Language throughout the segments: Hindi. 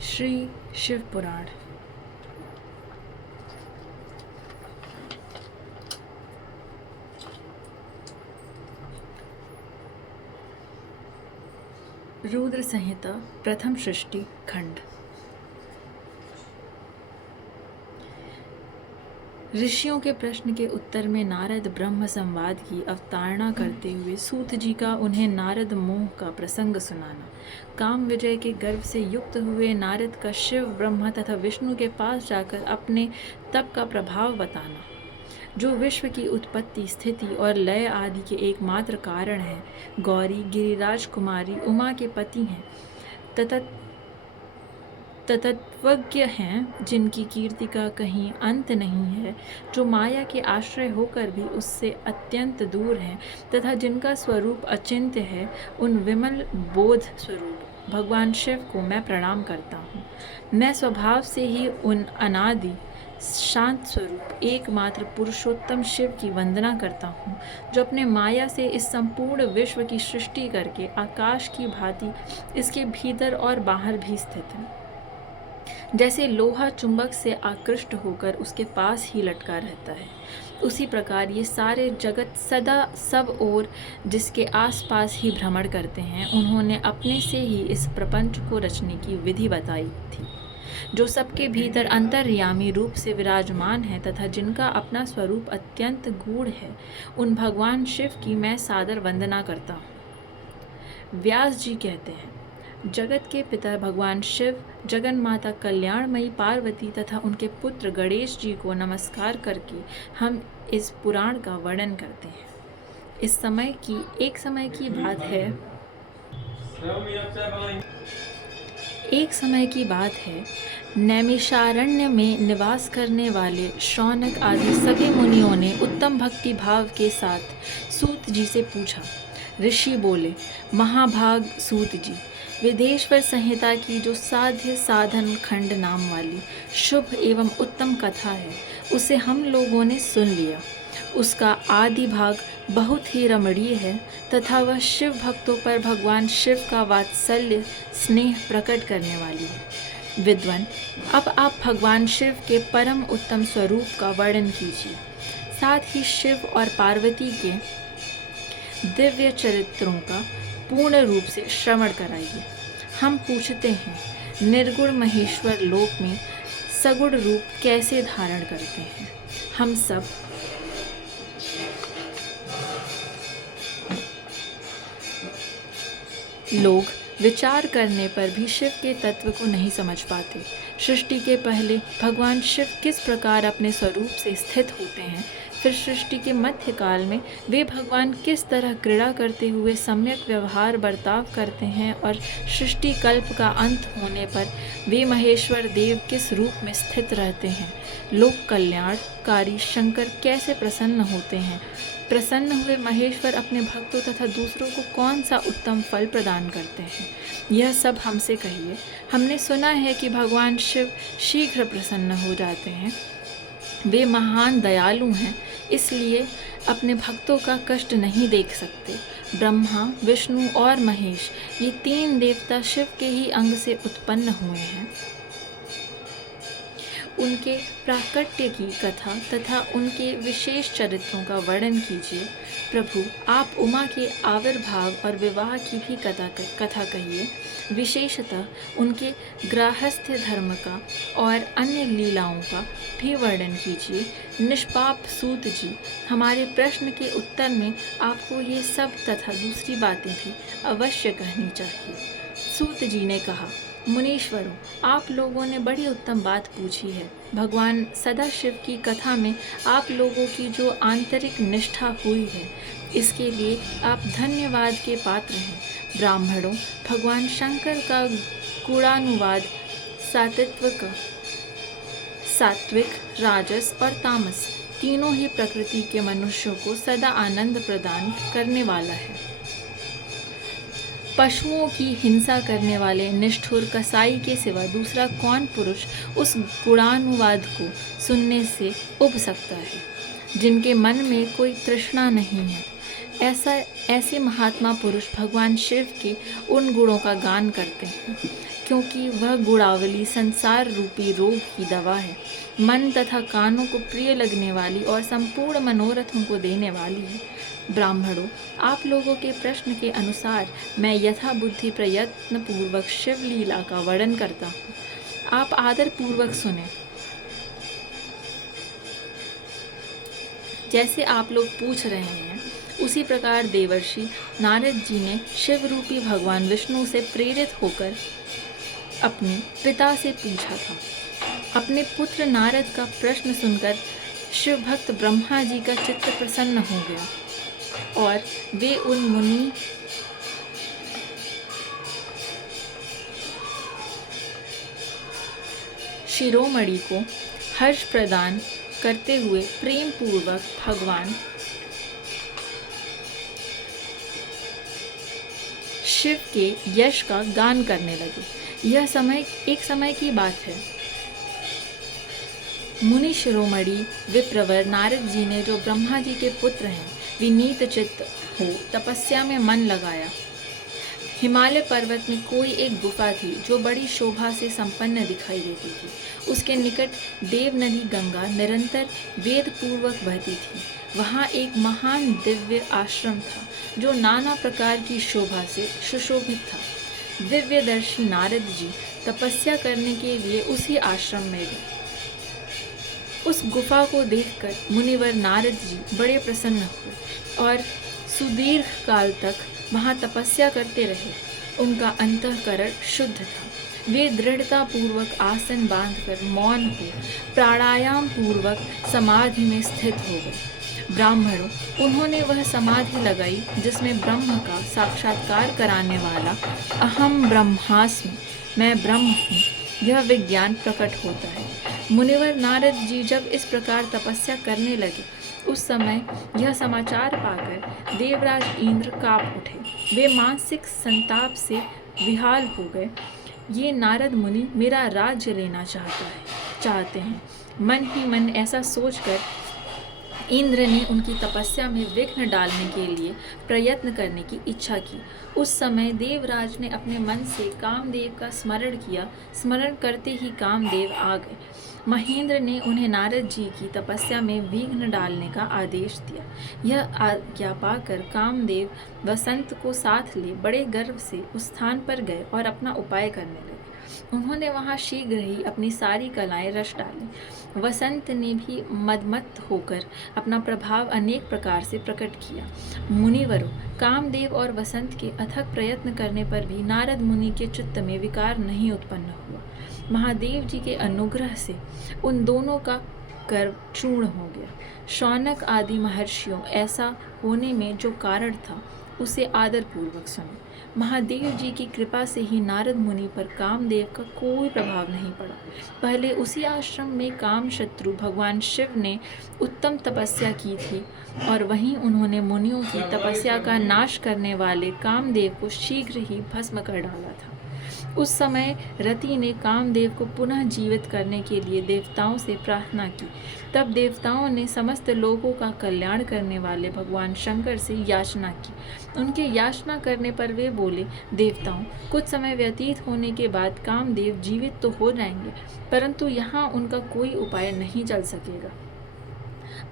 श्री शिव पुराण। रुद्र संहिता प्रथम सृष्टि खंड। ऋषियों के प्रश्न के उत्तर में नारद ब्रह्म संवाद की अवतारणा करते हुए सूत जी का उन्हें नारद मोह का प्रसंग सुनाना, काम विजय के गर्व से युक्त हुए नारद का शिव ब्रह्मा तथा विष्णु के पास जाकर अपने तप का प्रभाव बताना, जो विश्व की उत्पत्ति, स्थिति और लय आदि के एकमात्र कारण हैं, गौरी गिरिराज कुमारी उमा के पति हैं, तत्वज्ञ हैं, जिनकी कीर्ति का कहीं अंत नहीं है, जो माया के आश्रय होकर भी उससे अत्यंत दूर हैं तथा जिनका स्वरूप अचिंत्य है, उन विमल बोध स्वरूप भगवान शिव को मैं प्रणाम करता हूँ। मैं स्वभाव से ही उन अनादि शांत स्वरूप एकमात्र पुरुषोत्तम शिव की वंदना करता हूँ, जो अपने माया से इस संपूर्ण विश्व की सृष्टि करके आकाश की भांति इसके भीतर और बाहर भी स्थित है। जैसे लोहा चुंबक से आकृष्ट होकर उसके पास ही लटका रहता है, उसी प्रकार ये सारे जगत सदा सब ओर जिसके आसपास ही भ्रमण करते हैं, उन्होंने अपने से ही इस प्रपंच को रचने की विधि बताई थी, जो सबके भीतर अंतर्यामी रूप से विराजमान है तथा जिनका अपना स्वरूप अत्यंत गूढ़ है। उन भगवान शिव की मैं सादर वंदना करता हूँ। व्यास जी कहते हैं, जगत के पिता भगवान शिव, जगन माता कल्याणमयी पार्वती तथा उनके पुत्र गणेश जी को नमस्कार करके हम इस पुराण का वर्णन करते हैं। एक समय की बात है, नैमिषारण्य में निवास करने वाले शौनक आदि सभी मुनियों ने उत्तम भक्ति भाव के साथ सूत जी से पूछा। ऋषि बोले, महाभाग सूत जी, वेदेश्वर संहिता की जो साध्य साधन खंड नाम वाली शुभ एवं उत्तम कथा है, उसे हम लोगों ने सुन लिया। उसका आदि भाग बहुत ही रमणीय है तथा वह शिव भक्तों पर भगवान शिव का वात्सल्य स्नेह प्रकट करने वाली है। विद्वान, अब आप भगवान शिव के परम उत्तम स्वरूप का वर्णन कीजिए, साथ ही शिव और पार्वती के दिव्य चरित्रों का पूर्ण रूप से श्रवण कराइए। हम पूछते हैं, निर्गुण महेश्वर लोक में सगुण रूप कैसे धारण करते हैं? हम सब लोग विचार करने पर भी शिव के तत्व को नहीं समझ पाते। सृष्टि के पहले भगवान शिव किस प्रकार अपने स्वरूप से स्थित होते हैं, फिर सृष्टि के मध्यकाल में वे भगवान किस तरह क्रीड़ा करते हुए सम्यक व्यवहार बर्ताव करते हैं, और सृष्टि कल्प का अंत होने पर वे महेश्वर देव किस रूप में स्थित रहते हैं, लोक कल्याणकारी शंकर कैसे प्रसन्न होते हैं, प्रसन्न हुए महेश्वर अपने भक्तों तथा दूसरों को कौन सा उत्तम फल प्रदान करते हैं, यह सब हमसे कहिए। हमने सुना है कि भगवान शिव शीघ्र प्रसन्न हो जाते हैं। वे महान दयालु हैं, इसलिए अपने भक्तों का कष्ट नहीं देख सकते। ब्रह्मा, विष्णु और महेश, ये तीन देवता शिव के ही अंग से उत्पन्न हुए हैं। उनके प्राकट्य की कथा तथा उनके विशेष चरित्रों का वर्णन कीजिए। प्रभु, आप उमा के आविर्भाव और विवाह की भी कथा कहिए। विशेषतः उनके गृहस्थ धर्म का और अन्य लीलाओं का भी वर्णन कीजिए। निष्पाप सूत जी, हमारे प्रश्न के उत्तर में आपको ये सब तथा दूसरी बातें भी अवश्य कहनी चाहिए। सूत जी ने कहा, मुनीश्वरों, आप लोगों ने बड़ी उत्तम बात पूछी है। भगवान सदाशिव की कथा में आप लोगों की जो आंतरिक निष्ठा हुई है, इसके लिए आप धन्यवाद के पात्र हैं। ब्राह्मणों, भगवान शंकर का गुणानुवाद सात्विक, राजस और तामस तीनों ही प्रकृति के मनुष्यों को सदा आनंद प्रदान करने वाला है। पशुओं की हिंसा करने वाले निष्ठुर कसाई के सिवा दूसरा कौन पुरुष उस गुणानुवाद को सुनने से उब सकता है? जिनके मन में कोई तृष्णा नहीं है, ऐसे महात्मा पुरुष भगवान शिव के उन गुणों का गान करते हैं, क्योंकि वह गुणावली संसार रूपी रोग की दवा है, मन तथा कानों को प्रिय लगने वाली और संपूर्ण मनोरथों को देने वाली है। ब्राह्मणों, आप लोगों के प्रश्न के अनुसार मैं यथा बुद्धि प्रयत्न पूर्वक शिव लीला का वर्णन करता हूँ। आप आदर पूर्वक सुने। जैसे आप लोग पूछ रहे हैं, उसी प्रकार देवर्षि नारद जी ने शिव रूपी भगवान विष्णु से प्रेरित होकर अपने पिता से पूछा था। अपने पुत्र नारद का प्रश्न सुनकर शिव भक्त ब्रह्मा जी का चित्त प्रसन्न हो गया और वे उन मुनि शिरोमणि को हर्ष प्रदान करते हुए प्रेम पूर्वक भगवान शिव के यश का गान करने लगे। यह एक समय की बात है। मुनि शिरोमणि विप्रवर नारद जी ने, जो ब्रह्मा जी के पुत्र हैं, विनीत चित्त हो तपस्या में मन लगाया। हिमालय पर्वत में कोई एक गुफा थी जो बड़ी शोभा से संपन्न दिखाई देती थी। उसके निकट देव नदी गंगा निरंतर वेद पूर्वक बहती थी। वहाँ एक महान दिव्य आश्रम था जो नाना प्रकार की शोभा से सुशोभित था। दिव्यदर्शी नारद जी तपस्या करने के लिए उसी आश्रम में गए। उस गुफा को देखकर मुनिवर नारद जी बड़े प्रसन्न हुए और सुदीर्घ काल तक वहाँ तपस्या करते रहे। उनका अंतःकरण शुद्ध था। वे दृढ़ता पूर्वक आसन बांधकर मौन हो प्राणायाम पूर्वक समाधि में स्थित हो गए। ब्राह्मणों, उन्होंने वह समाधि लगाई जिसमें ब्रह्म का साक्षात्कार कराने वाला अहम ब्रह्मास्मि, मैं ब्रह्म हूँ, यह विज्ञान प्रकट होता है। मुनिवर नारद जी जब इस प्रकार तपस्या करने लगे, उस समय यह समाचार पाकर देवराज इंद्र काँप उठे। वे मानसिक संताप से विहाल हो गए। ये नारद मुनि मेरा राज्य लेना चाहते हैं। मन ही मन ऐसा सोचकर इंद्र ने उनकी तपस्या में विघ्न डालने के लिए प्रयत्न करने की इच्छा की। उस समय देवराज ने अपने मन से कामदेव का स्मरण किया। स्मरण करते ही कामदेव आ गए। महेंद्र ने उन्हें नारद जी की तपस्या में विघ्न डालने का आदेश दिया। यह आज्ञा पाकर कामदेव वसंत को साथ ले बड़े गर्व से उस स्थान पर गए और अपना उपाय करने लगे। उन्होंने वहाँ शीघ्र ही अपनी सारी कलाएं रच डाली। वसंत ने भी मदमत्त होकर अपना प्रभाव अनेक प्रकार से प्रकट किया। मुनिवरों, कामदेव और वसंत के अथक प्रयत्न करने पर भी नारद मुनि के चित्त में विकार नहीं उत्पन्न हुआ। महादेव जी के अनुग्रह से उन दोनों का गर्व चूर्ण हो गया। शौनक आदि महर्षियों ऐसा होने में जो कारण था, उसे आदरपूर्वक सुनो। महादेव जी की कृपा से ही नारद मुनि पर कामदेव का कोई प्रभाव नहीं पड़ा। पहले उसी आश्रम में काम शत्रु भगवान शिव ने उत्तम तपस्या की थी और वहीं उन्होंने मुनियों की तपस्या का नाश करने वाले कामदेव को शीघ्र ही भस्म कर डाला था। उस समय रति ने कामदेव को पुनः जीवित करने के लिए देवताओं से प्रार्थना की। तब देवताओं ने समस्त लोगों का कल्याण करने वाले भगवान शंकर से याचना की। उनके याचना करने पर वे बोले, देवताओं, कुछ समय व्यतीत होने के बाद कामदेव जीवित तो हो जाएंगे, परंतु यहाँ उनका कोई उपाय नहीं चल सकेगा।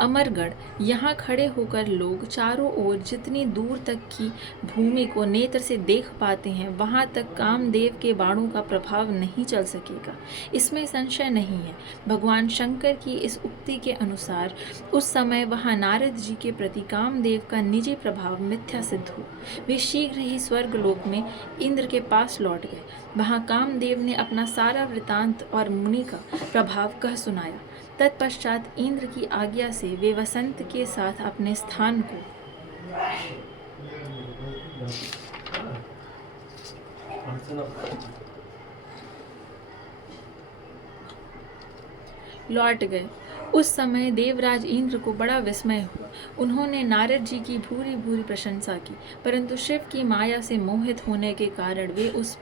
अमरगढ़, यहाँ खड़े होकर लोग चारों ओर जितनी दूर तक की भूमि को नेत्र से देख पाते हैं, वहाँ तक कामदेव के बाणों का प्रभाव नहीं चल सकेगा, इसमें संशय नहीं है। भगवान शंकर की इस उक्ति के अनुसार उस समय वहाँ नारद जी के प्रति कामदेव का निजी प्रभाव मिथ्या सिद्ध हो। वे शीघ्र ही स्वर्गलोक में इंद्र के पास लौट गए। वहाँ कामदेव ने अपना सारा वृतांत और मुनि का प्रभाव कह सुनाया। तत्पश्चात इंद्र की आज्ञा से वे वसंत के साथ अपने स्थान को लौट गए। उस समय देवराज इंद्र को बड़ा विस्मय हुआ। उन्होंने नारद जी की भूरी भूरी प्रशंसा की, परंतु शिव की माया से मोहित होने के कारण वे उस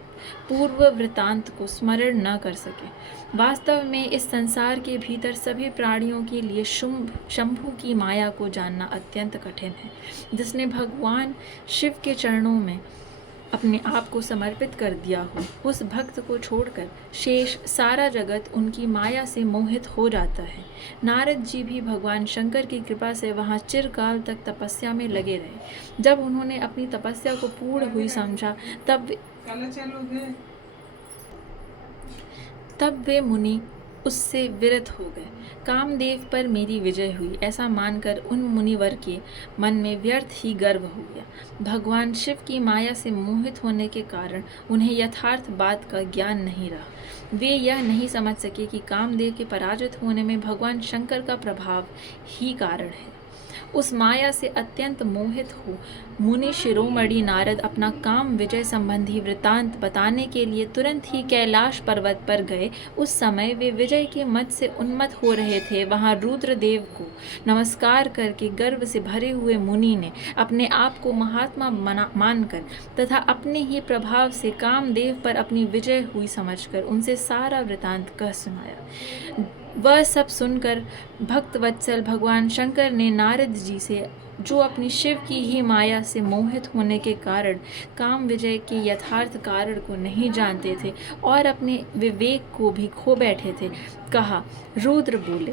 पूर्व वृतांत को स्मरण न कर सके। वास्तव में इस संसार के भीतर सभी प्राणियों के लिए शंभु की माया को जानना अत्यंत कठिन है। जिसने भगवान शिव के चरणों में अपने आप को समर्पित कर दिया हो, उस भक्त को छोड़कर शेष सारा जगत उनकी माया से मोहित हो जाता है। नारद जी भी भगवान शंकर की कृपा से वहाँ चिरकाल तक तपस्या में लगे रहे। जब उन्होंने अपनी तपस्या को पूर्ण हुई समझा, तब वे मुनि उससे विरत हो गए। कामदेव पर मेरी विजय हुई ऐसा मानकर उन मुनिवर के मन में व्यर्थ ही गर्व हो गया। भगवान शिव की माया से मोहित होने के कारण उन्हें यथार्थ बात का ज्ञान नहीं रहा। वे यह नहीं समझ सके कि कामदेव के पराजित होने में भगवान शंकर का प्रभाव ही कारण है। उस माया से अत्यंत मोहित हो मुनि शिरोमणि नारद अपना काम विजय संबंधी वृतांत बताने के लिए तुरंत ही कैलाश पर्वत पर गए। उस समय वे विजय के मद से उन्मत्त हो रहे थे। वहां रुद्रदेव को नमस्कार करके गर्व से भरे हुए मुनि ने अपने आप को महात्मा मानकर तथा अपने ही प्रभाव से कामदेव पर अपनी विजय हुई समझकर उनसे सारा वृतांत कह सुनाया। वह सब सुनकर भक्त वत्सल भगवान शंकर ने नारद जी से, जो अपनी शिव की ही माया से मोहित होने के कारण काम विजय के यथार्थ कारण को नहीं जानते थे और अपने विवेक को भी खो बैठे थे, कहा। रुद्र बोले,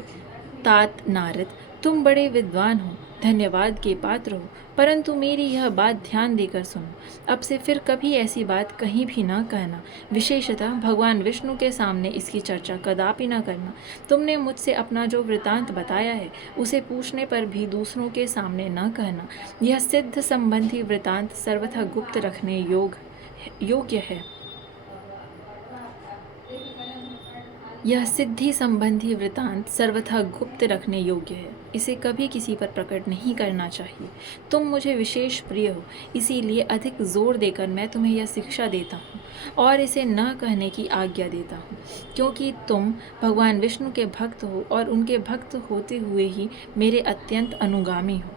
तात नारद, तुम बड़े विद्वान हो, धन्यवाद के पात्र हो, परंतु मेरी यह बात ध्यान देकर सुनो। अब से फिर कभी ऐसी बात कहीं भी न कहना, विशेषतः भगवान विष्णु के सामने इसकी चर्चा कदापि न करना। तुमने मुझसे अपना जो वृतांत बताया है उसे पूछने पर भी दूसरों के सामने न कहना। यह सिद्ध संबंधी वृतांत सर्वथा गुप्त रखने योग्य है। यह सिद्धि संबंधी वृतांत सर्वथा गुप्त रखने योग्य है। इसे कभी किसी पर प्रकट नहीं करना चाहिए। तुम मुझे विशेष प्रिय हो, इसीलिए अधिक जोर देकर मैं तुम्हें यह शिक्षा देता हूँ और इसे न कहने की आज्ञा देता हूँ, क्योंकि तुम भगवान विष्णु के भक्त हो और उनके भक्त होते हुए ही मेरे अत्यंत अनुगामी हो।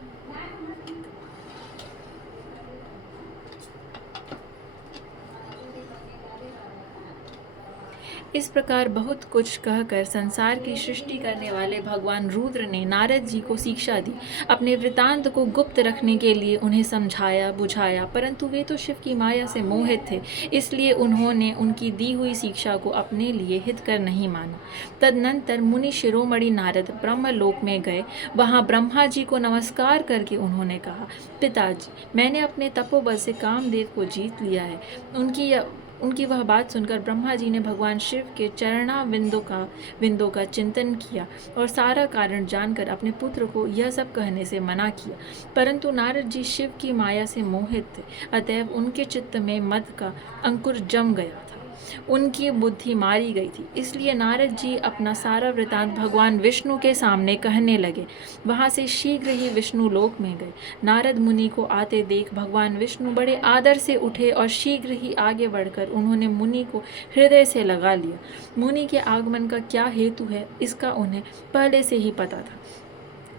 इस प्रकार बहुत कुछ कहकर संसार की सृष्टि करने वाले भगवान रुद्र ने नारद जी को शिक्षा दी। अपने वृतांत को गुप्त रखने के लिए उन्हें समझाया बुझाया, परंतु वे तो शिव की माया से मोहित थे, इसलिए उन्होंने उनकी दी हुई शिक्षा को अपने लिए हितकर नहीं माना। तदनंतर मुनि शिरोमणि नारद ब्रह्मलोक में गए। वहाँ ब्रह्मा जी को नमस्कार करके उन्होंने कहा, पिताजी, मैंने अपने तपोबल से कामदेव को जीत लिया है। उनकी वह बात सुनकर ब्रह्मा जी ने भगवान शिव के चरणाविंदों का चिंतन किया और सारा कारण जानकर अपने पुत्र को यह सब कहने से मना किया। परंतु नारद जी शिव की माया से मोहित थे, अतएव उनके चित्त में मद का अंकुर जम गया था, उनकी बुद्धि मारी गई थी। इसलिए नारद जी अपना सारा वृतांत भगवान विष्णु के सामने कहने लगे। वहाँ से शीघ्र ही विष्णु लोक में गए। नारद मुनि को आते देख भगवान विष्णु बड़े आदर से उठे और शीघ्र ही आगे बढ़कर उन्होंने मुनि को हृदय से लगा लिया। मुनि के आगमन का क्या हेतु है, इसका उन्हें पहले से ही पता था।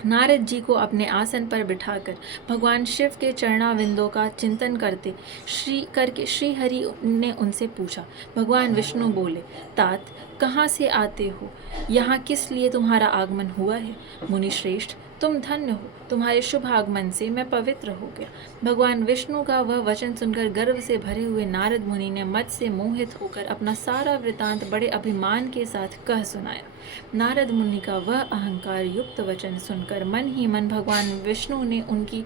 नारद जी को अपने आसन पर बिठाकर भगवान शिव के चरणाविंदों का चिंतन करके श्री हरि ने उनसे पूछा। भगवान विष्णु बोले, तात, कहाँ से आते हो? यहाँ किस लिए तुम्हारा आगमन हुआ है? मुनि श्रेष्ठ, तुम धन्य हो, तुम्हारे शुभ आगमन से मैं पवित्र हो गया। भगवान विष्णु का वह वचन सुनकर गर्व से भरे हुए नारद मुनि ने मद से मोहित होकर अपना सारा वृतांत बड़े अभिमान के साथ कह सुनाया। नारद मुनि का वह अहंकार युक्त वचन सुनकर मन ही मन भगवान विष्णु ने उनकी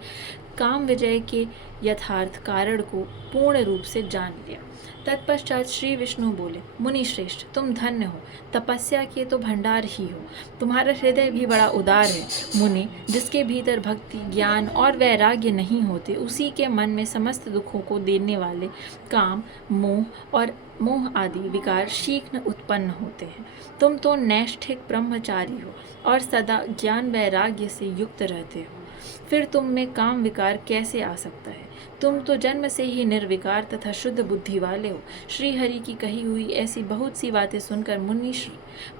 काम विजय के यथार्थ कारण को पूर्ण रूप से जान लिया। तत्पश्चात श्री विष्णु बोले, मुनि श्रेष्ठ, तुम धन्य हो, तपस्या के तो भंडार ही हो, तुम्हारा हृदय भी बड़ा उदार है। मुनि, जिसके भीतर भक्ति, ज्ञान और वैराग्य नहीं होते, उसी के मन में समस्त दुखों को देने वाले काम, मोह आदि विकार शीघ्र उत्पन्न होते हैं। तुम तो नैष्ठिक ब्रह्मचारी हो और सदा ज्ञान वैराग्य से युक्त रहते हो, फिर तुम में काम विकार कैसे आ सकता है? तुम तो जन्म से ही निर्विकार तथा शुद्ध बुद्धि वाले हो। श्री हरि की कही हुई ऐसी बहुत सी बातें सुनकर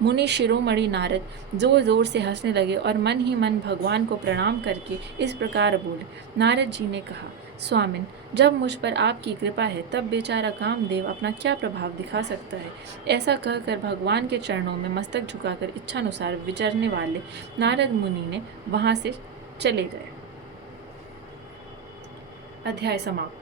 मुनि शिरोमणि नारद जोर जोर से हंसने लगे और मन ही मन भगवान को प्रणाम करके इस प्रकार बोले। नारद जी ने कहा, स्वामिन, जब मुझ पर आपकी कृपा है तब बेचारा कामदेव अपना क्या प्रभाव दिखा सकता है। ऐसा कहकर भगवान के चरणों में मस्तक झुकाकर इच्छानुसार विचरने वाले नारद मुनि ने वहां से चले गए। अध्याय समाप्त।